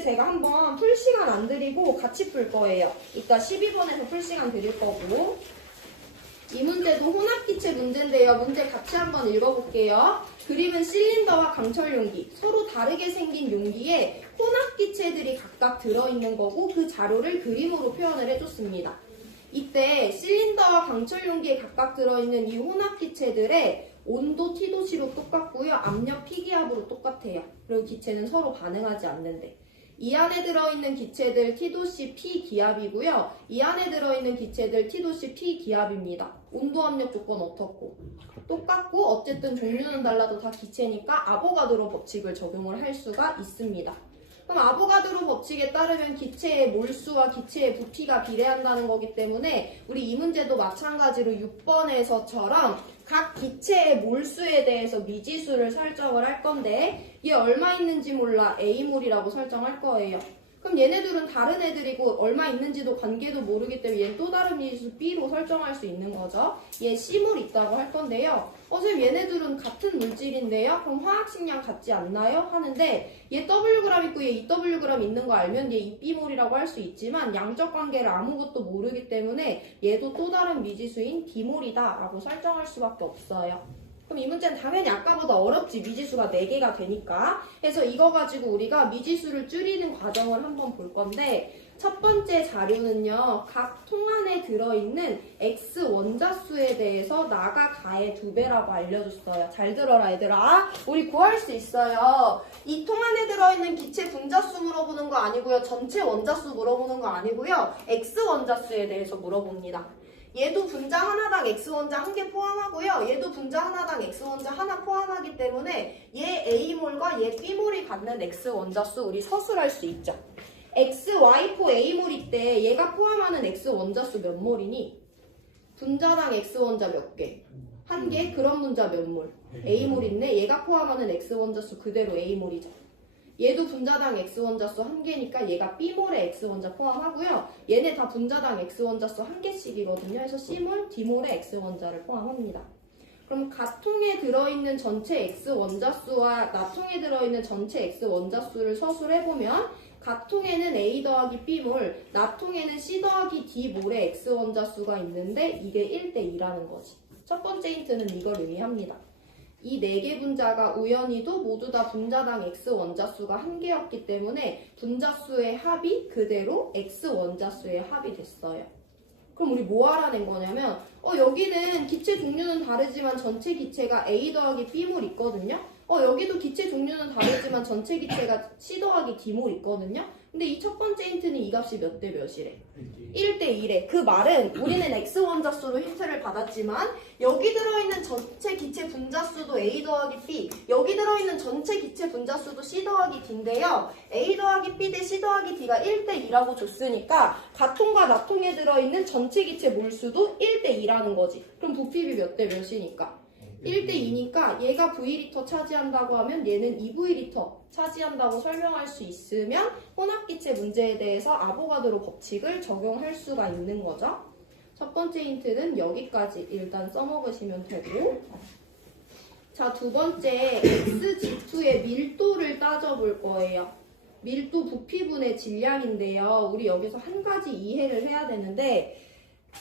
문제 제가 한번 풀 시간 안 드리고 같이 풀 거예요. 이따 12번에서 풀 시간 드릴 거고. 이 문제도 혼합기체 문제인데요. 문제 같이 한번 읽어볼게요. 그림은 실린더와 강철 용기, 서로 다르게 생긴 용기에 혼합기체들이 각각 들어있는 거고 그 자료를 그림으로 표현을 해줬습니다. 이때 실린더와 강철 용기에 각각 들어있는 이 혼합기체들의 온도 T도씨로 똑같고요. 압력 P기압으로 똑같아요. 그리고 기체는 서로 반응하지 않는데. 이 안에 들어있는 기체들 T도씨 P기압이고요. 이 안에 들어있는 기체들 T도씨 P기압입니다. 온도 압력 조건 어떻고? 똑같고 어쨌든 종류는 달라도 다 기체니까 아보가드로 법칙을 적용을 할 수가 있습니다. 그럼 아보가드로 법칙에 따르면 기체의 몰수와 기체의 부피가 비례한다는 거기 때문에 우리 이 문제도 마찬가지로 6번에서처럼 각 기체의 몰수에 대해서 미지수를 설정을 할 건데 얘 얼마 있는지 몰라 A몰이라고 설정할 거예요. 그럼 얘네들은 다른 애들이고 얼마 있는지도 관계도 모르기 때문에 얘는 또 다른 미지수 B로 설정할 수 있는 거죠. 얘 C몰 있다고 할 건데요. 선생님 얘네들은 같은 물질인데요. 그럼 화학식량 같지 않나요? 하는데 얘 Wg 있고 얘 2Wg 있는 거 알면 얘 2B몰이라고 할 수 있지만 양적 관계를 아무것도 모르기 때문에 얘도 또 다른 미지수인 D몰이다 라고 설정할 수밖에 없어요. 그럼 이 문제는 당연히 아까보다 어렵지. 미지수가 4개가 되니까. 그래서 이거 가지고 우리가 미지수를 줄이는 과정을 한번 볼 건데 첫 번째 자료는요. 각 통 안에 들어있는 X 원자수에 대해서 나가 가의 2배라고 알려줬어요. 잘 들어라 얘들아. 우리 구할 수 있어요. 이 통 안에 들어있는 기체 분자수 물어보는 거 아니고요. 전체 원자수 물어보는 거 아니고요. X 원자수에 대해서 물어봅니다. 얘도 분자 하나당 X원자 1개 포함하고요. 얘도 분자 하나당 X원자 하나 포함하기 때문에 얘 A몰과 얘 B몰이 갖는 X원자수 우리 서술할 수 있죠. XY4 A몰일 때 얘가 포함하는 X원자수 몇 몰이니? 분자당 X원자 몇 개? 1개? 그런 분자 몇 몰? A몰 있네. 얘가 포함하는 X원자수 그대로 A몰이죠. 얘도 분자당 X원자수 1개니까 얘가 B몰의 X원자 포함하고요. 얘네 다 분자당 X원자수 1개씩이거든요. 그래서 C몰, D몰의 X원자를 포함합니다. 그럼 가통에 들어있는 전체 X원자수와 나통에 들어있는 전체 X원자수를 서술해보면 가통에는 A 더하기 B몰, 나통에는 C 더하기 D몰의 X원자수가 있는데 이게 1대2라는 거지. 첫 번째 힌트는 이걸 의미합니다. 이 4개 분자가 우연히도 모두 다 분자당 X원자수가 1개였기 때문에 분자수의 합이 그대로 X원자수의 합이 됐어요. 그럼 우리 뭐 알아낸 거냐면 여기는 기체 종류는 다르지만 전체 기체가 A 더하기 B몰 있거든요. 여기도 기체 종류는 다르지만 전체 기체가 C 더하기 D몰 있거든요. 근데 이 첫 번째 힌트는 이 값이 몇 대 몇이래? 1대2래. 그 말은 우리는 X원자수로 힌트를 받았지만 여기 들어있는 전체 기체 분자수도 A 더하기 B, 여기 들어있는 전체 기체 분자수도 C 더하기 D인데요. A 더하기 B 대 C 더하기 D가 1대2라고 줬으니까 가통과 나통에 들어있는 전체 기체 몰수도 1대2라는 거지. 그럼 부피비 몇 대 몇이니까? 1대2니까 얘가 V리터 차지한다고 하면 얘는 2V리터 차지한다고 설명할 수 있으면 혼합기체 문제에 대해서 아보가드로 법칙을 적용할 수가 있는 거죠. 첫 번째 힌트는 여기까지 일단 써먹으시면 되고, 자, 두 번째 XG2의 밀도를 따져볼 거예요. 밀도 부피분의 질량인데요. 우리 여기서 한 가지 이해를 해야 되는데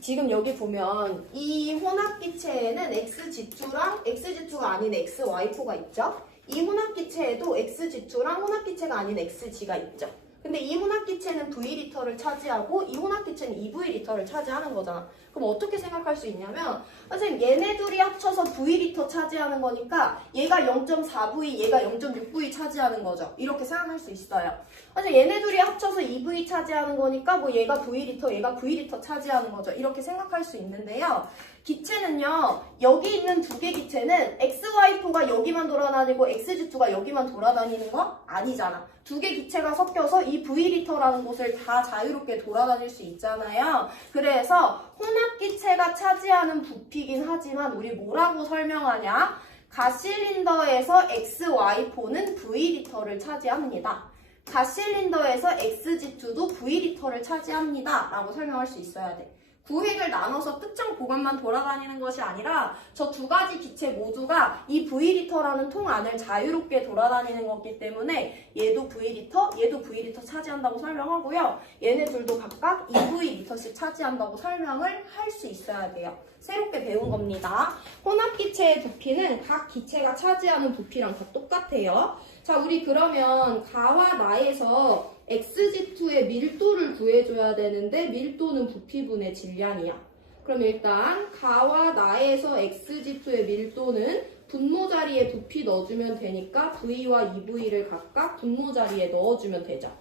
지금 여기 보면 이 혼합기체에는 XG2가 아닌 XY4가 있죠. 이 혼합기체에도 XG2랑 혼합기체가 아닌 XG가 있죠. 근데 이 혼합기체는 V리터를 차지하고 이 혼합기체는 2V리터를 차지하는 거잖아. 그럼 어떻게 생각할 수 있냐면 선생님 얘네 둘이 합쳐서 V리터 차지하는 거니까 얘가 0.4V, 얘가 0.6V 차지하는 거죠. 이렇게 생각할 수 있어요. 선생님 얘네 둘이 합쳐서 2V 차지하는 거니까 뭐 얘가 V리터, 얘가 V리터 차지하는 거죠. 이렇게 생각할 수 있는데요. 기체는요. 여기 있는 2개 기체는 XY4가 여기만 돌아다니고 XG2가 여기만 돌아다니는 거 아니잖아. 2개 기체가 섞여서 이 V리터라는 곳을 다 자유롭게 돌아다닐 수 있잖아요. 그래서 혼합기체가 차지하는 부피긴 하지만 우리 뭐라고 설명하냐? 가실린더에서 XY4는 V리터를 차지합니다. 가실린더에서 XG2도 V리터를 차지합니다. 라고 설명할 수 있어야 돼. 구획을 나눠서 특정 공간만 돌아다니는 것이 아니라 저 두 가지 기체 모두가 이 V리터라는 통 안을 자유롭게 돌아다니는 거기 때문에 얘도 V리터, 얘도 V리터 차지한다고 설명하고요. 얘네 둘도 각각 2V리터씩 차지한다고 설명을 할 수 있어야 돼요. 새롭게 배운 겁니다. 혼합기체의 부피는 각 기체가 차지하는 부피랑 다 똑같아요. 자, 우리 그러면 가와 나에서 xg2의 밀도를 구해줘야 되는데 밀도는 부피분의 질량이야. 그럼 일단 가와 나에서 xg2의 밀도는 분모 자리에 부피 넣어주면 되니까 v와 2v를 각각 분모 자리에 넣어주면 되죠.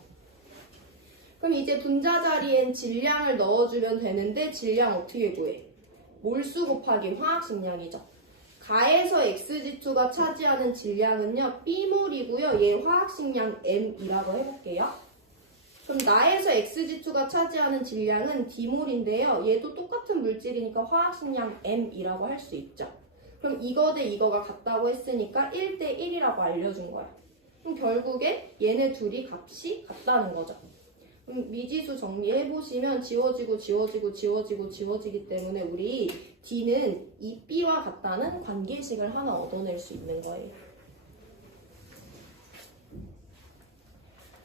그럼 이제 분자 자리엔 질량을 넣어주면 되는데 질량 어떻게 구해? 몰수 곱하기 화학식량이죠. 가에서 xg2가 차지하는 질량은요 B몰이고요. 얘 화학식량 M이라고 해볼게요. 그럼 나에서 xg2가 차지하는 질량은 D몰인데요. 얘도 똑같은 물질이니까 화학식량 M이라고 할 수 있죠. 그럼 이거 대 이거가 같다고 했으니까 1대 1이라고 알려준 거야. 그럼 결국에 얘네 둘이 값이 같다는 거죠. 그럼 미지수 정리해보시면 지워지기 때문에 우리 D는 이 B와 같다는 관계식을 하나 얻어낼 수 있는 거예요.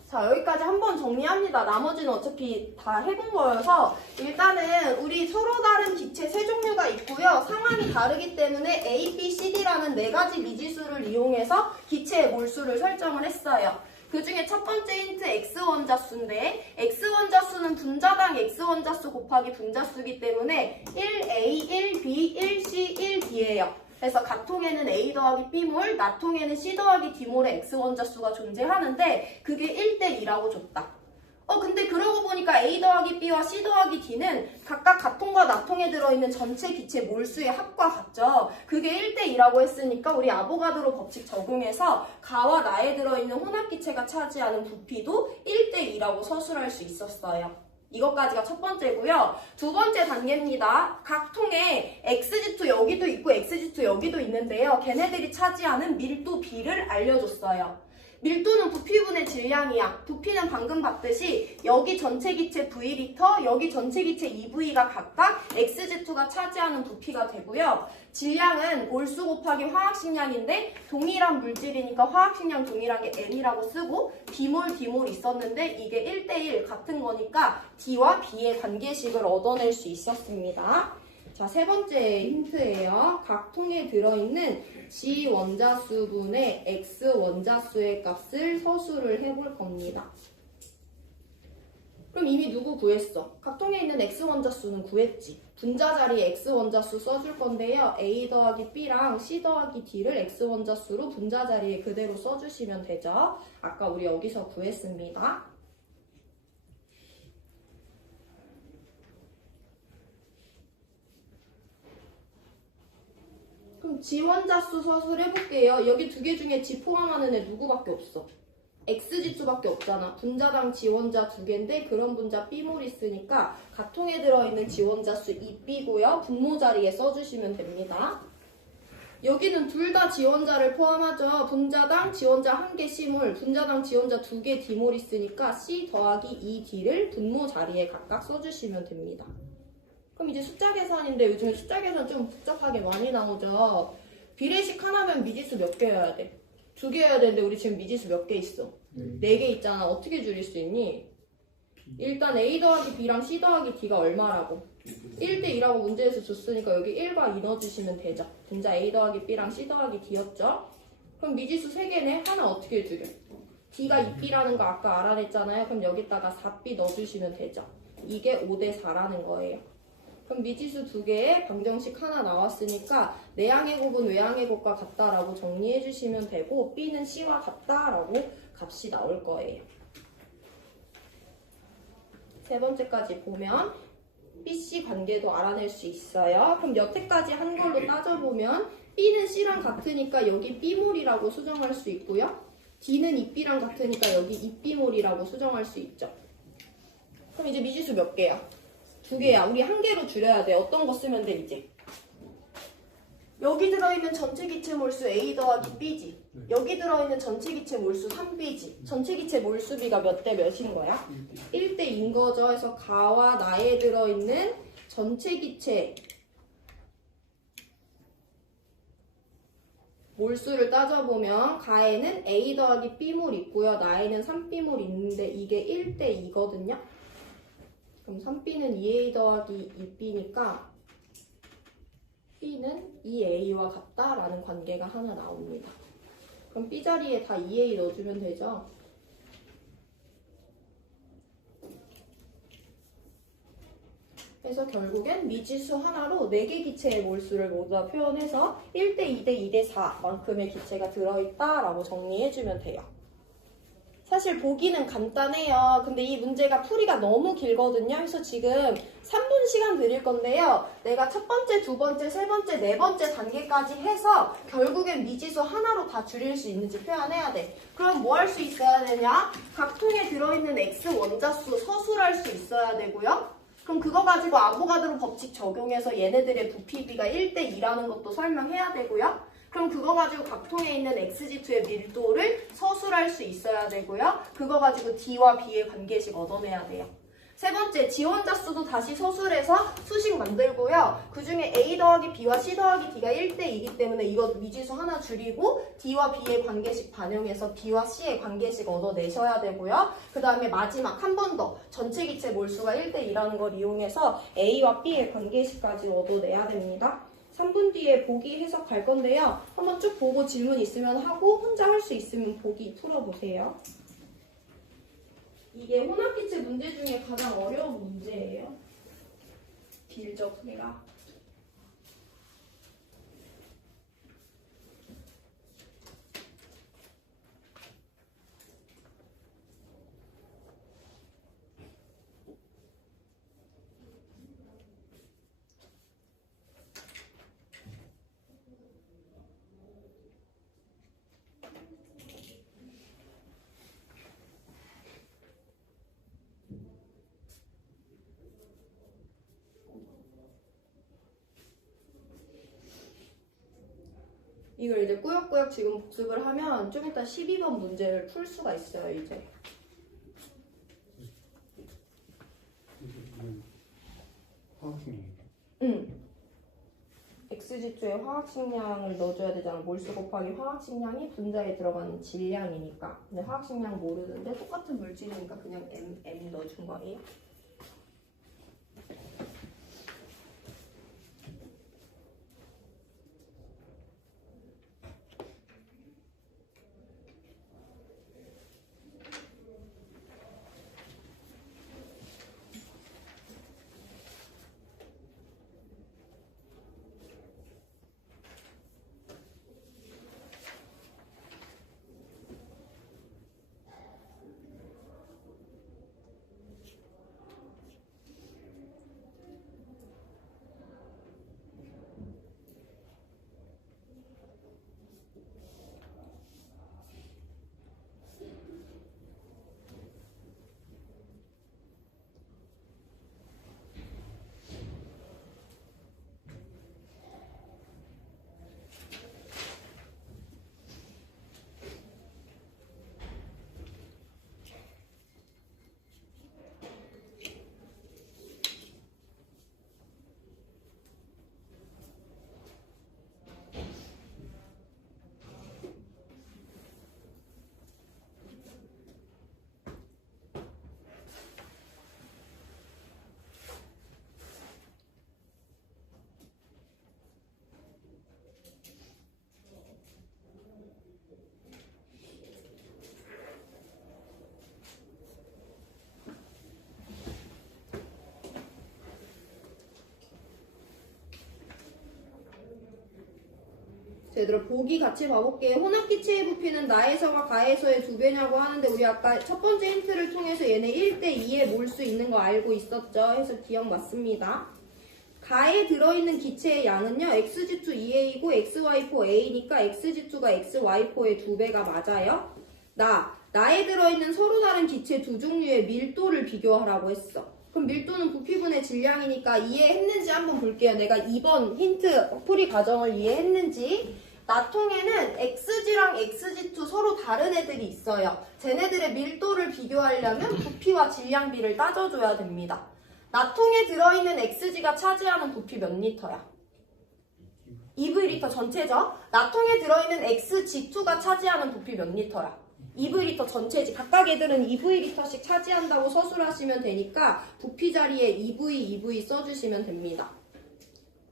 자, 여기까지 한번 정리합니다. 나머지는 어차피 다 해본 거여서 일단은 우리 서로 다른 기체 세 종류가 있고요. 상황이 다르기 때문에 A, B, C, D라는 네 가지 미지수를 이용해서 기체의 몰수를 설정을 했어요. 그 중에 첫 번째 힌트 X원자수인데 X원자수는 분자당 X원자수 곱하기 분자수이기 때문에 1A, 1B, 1C, 1D예요. 그래서 가통에는 A 더하기 B몰, 나통에는 C 더하기 D몰의 X원자수가 존재하는데 그게 1대 2라고 줬다. 근데 그러고 보니까 A 더하기 B와 C 더하기 D는 각각 가통과 나통에 들어있는 전체 기체 몰수의 합과 같죠. 그게 1대 2라고 했으니까 우리 아보가드로 법칙 적용해서 가와 나에 들어있는 혼합기체가 차지하는 부피도 1대 2라고 서술할 수 있었어요. 이것까지가 첫 번째고요. 두 번째 단계입니다. 각 통에 xg2 여기도 있고 xg2 여기도 있는데요. 걔네들이 차지하는 밀도 B를 알려줬어요. 밀도는 부피분의 질량이야. 부피는 방금 봤듯이 여기 전체 기체 V리터, 여기 전체 기체 2V가 각각 xg2가 차지하는 부피가 되고요. 질량은 몰수 곱하기 화학식량인데 동일한 물질이니까 화학식량 동일한 게 M이라고 쓰고 D몰, D몰 있었는데 이게 1대1 같은 거니까 D와 B의 관계식을 얻어낼 수 있었습니다. 자, 세 번째 힌트예요. 각 통에 들어있는 G 원자수분의 X 원자수의 값을 서술을 해볼 겁니다. 그럼 이미 누구 구했어? 각 통에 있는 X 원자수는 구했지. 분자 자리에 X 원자수 써줄 건데요. A 더하기 B랑 C 더하기 D를 X 원자수로 분자 자리에 그대로 써주시면 되죠. 아까 우리 여기서 구했습니다. 그럼 G원자수 서술해볼게요. 여기 두 개 중에 G 포함하는 애 누구밖에 없어? X지수밖에 없잖아. 분자당 G원자 두 개인데 그런 분자 B몰 있으니까 가통에 들어있는 G원자수 2B고요. 분모 자리에 써주시면 됩니다. 여기는 둘 다 G원자를 포함하죠. 분자당 G원자 1개 C몰, 분자당 G원자 2개 D몰 있으니까 C 더하기 2D를 분모 자리에 각각 써주시면 됩니다. 그럼 이제 숫자 계산인데 요즘에 숫자 계산 좀 복잡하게 많이 나오죠. 비례식 하나면 미지수 몇 개여야 돼? 2개여야 되는데 우리 지금 미지수 몇 개 있어? 4개 있잖아. 어떻게 줄일 수 있니? 일단 A 더하기 B랑 C 더하기 D가 얼마라고? 1대 2라고 문제에서 줬으니까 여기 1과 2 넣어주시면 되죠. 분자 A 더하기 B랑 C 더하기 D였죠? 그럼 미지수 3개네. 하나 어떻게 줄여? D가 2B라는 거 아까 알아냈잖아요. 그럼 여기다가 4B 넣어주시면 되죠. 이게 5대 4라는 거예요. 그럼 미지수 2개에 방정식 하나 나왔으니까 내항의 곱은 외항의 곱과 같다라고 정리해 주시면 되고 B는 C와 같다라고 값이 나올 거예요. 세 번째까지 보면 BC 관계도 알아낼 수 있어요. 그럼 여태까지 한 걸로 따져보면 B는 C랑 같으니까 여기 B몰이라고 수정할 수 있고요. D는 2B랑 같으니까 여기 2B몰이라고 수정할 수 있죠. 그럼 이제 미지수 몇 개야? 2개야. 우리 한 개로 줄여야 돼. 어떤 거 쓰면 돼 이제? 여기 들어있는 전체 기체 몰수 A 더하기 B지. 여기 들어있는 전체 기체 몰수 3B지. 전체 기체 몰수비가 몇 대 몇인 거야? 1대 2인 거죠. 그래서 가와 나에 들어있는 전체 기체 몰수를 따져보면 가에는 A 더하기 B몰 있고요. 나에는 3B몰 있는데 이게 1대 2거든요. 그럼 3B는 2A 더하기 2B니까 B는 2A와 같다라는 관계가 하나 나옵니다. 그럼 B 자리에 다 2A 넣어주면 되죠. 그래서 결국엔 미지수 하나로 4개 기체의 몰수를 모두 다 표현해서 1대 2대 2대 4만큼의 기체가 들어있다라고 정리해주면 돼요. 사실 보기는 간단해요. 근데 이 문제가 풀이가 너무 길거든요. 그래서 지금 3분 시간 드릴 건데요. 내가 첫 번째, 두 번째, 세 번째, 네 번째 단계까지 해서 결국엔 미지수 하나로 다 줄일 수 있는지 표현해야 돼. 그럼 뭐 할 수 있어야 되냐? 각 통에 들어있는 X 원자수 서술할 수 있어야 되고요. 그럼 그거 가지고 아보가드로 법칙 적용해서 얘네들의 부피비가 1대 2라는 것도 설명해야 되고요. 그럼 그거 가지고 각 통에 있는 XG2의 밀도를 서술할 수 있어야 되고요. 그거 가지고 D와 B의 관계식 얻어내야 돼요. 세 번째, 지원자수도 다시 서술해서 수식 만들고요. 그 중에 A 더하기 B와 C 더하기 D가 1대 2이기 때문에 이거 미지수 하나 줄이고 D와 B의 관계식 반영해서 B와 C의 관계식 얻어내셔야 되고요. 그 다음에 마지막 한 번 더 전체 기체 몰수가 1대 2라는 걸 이용해서 A와 B의 관계식까지 얻어내야 됩니다. 3분 뒤에 보기 해석할 건데요. 한번 쭉 보고 질문 있으면 하고 혼자 할 수 있으면 보기 풀어보세요. 이게 혼합기체 문제 중에 가장 어려운 문제예요. 길죠, 소리가. 이걸 이제 꾸역꾸역 지금 복습을 하면 좀 이따 12번 문제를 풀 수가 있어요, 이제. 화학식량. X지수에 화학식량을 넣어줘야 되잖아. 몰수 곱하기 화학식량이 분자에 들어가는 질량이니까. 근데 화학식량 모르는데 똑같은 물질이니까 그냥 M 넣어준 거예요. 자, 얘들아 보기 같이 봐볼게요. 혼합기체의 부피는 나에서와 가에서의 2배냐고 하는데 우리 아까 첫 번째 힌트를 통해서 얘네 1대 2에 몰 수 있는 거 알고 있었죠? 해서 기억 맞습니다. 가에 들어있는 기체의 양은요. XG2 2A이고 XY4 A니까 XG2가 XY4의 2배가 맞아요. 나에 들어있는 서로 다른 기체 두 종류의 밀도를 비교하라고 했어. 그럼 밀도는 부피분의 질량이니까 이해했는지 한번 볼게요. 내가 2번 힌트 풀이 과정을 이해했는지. 나통에는 XG랑 XG2 서로 다른 애들이 있어요. 쟤네들의 밀도를 비교하려면 부피와 질량비를 따져줘야 됩니다. 나통에 들어있는 Xg가 차지하는 부피 몇 리터야? 2V리터 전체죠? 나통에 들어있는 Xg2가 차지하는 부피 몇 리터야? 2V리터 전체지. 각각 애들은 2V리터씩 차지한다고 서술하시면 되니까 부피 자리에 2V 써주시면 됩니다.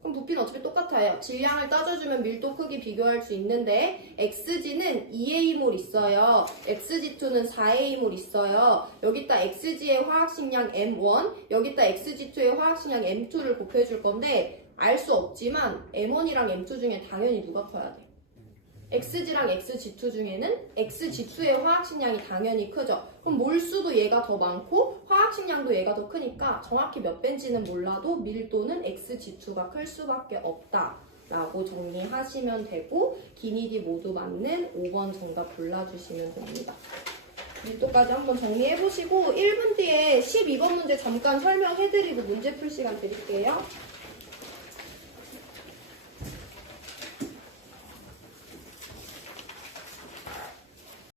그럼 부피는 어차피 똑같아요. 질량을 따져주면 밀도 크기 비교할 수 있는데 Xg는 2A몰 있어요. Xg2는 4A몰 있어요. 여기다 Xg의 화학식량 M1, 여기다 Xg2의 화학식량 M2를 곱해줄 건데 알 수 없지만 M1이랑 M2 중에 당연히 누가 커야 돼? Xg랑 Xg2 중에는 Xg2의 화학식량이 당연히 크죠. 그럼 몰수도 얘가 더 많고 화학식량도 얘가 더 크니까 정확히 몇 배인지는 몰라도 밀도는 Xg2가 클 수밖에 없다 라고 정리하시면 되고 기니디 모두 맞는 5번 정답 골라주시면 됩니다. 밀도까지 한번 정리해보시고 1분 뒤에 12번 문제 잠깐 설명해드리고 문제 풀 시간 드릴게요.